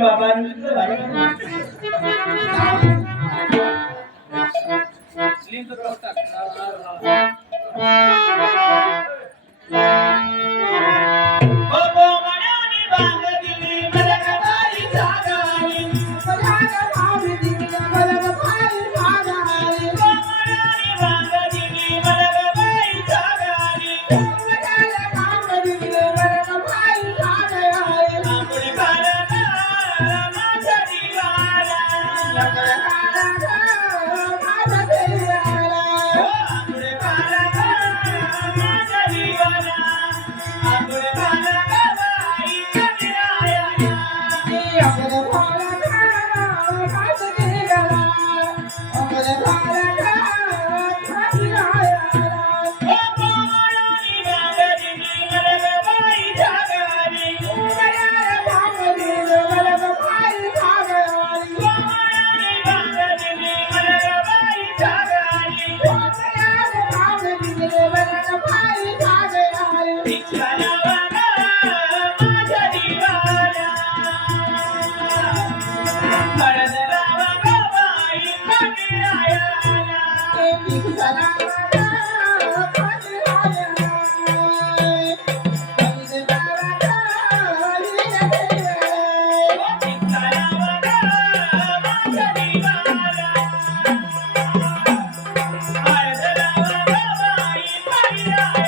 Baba Yeah.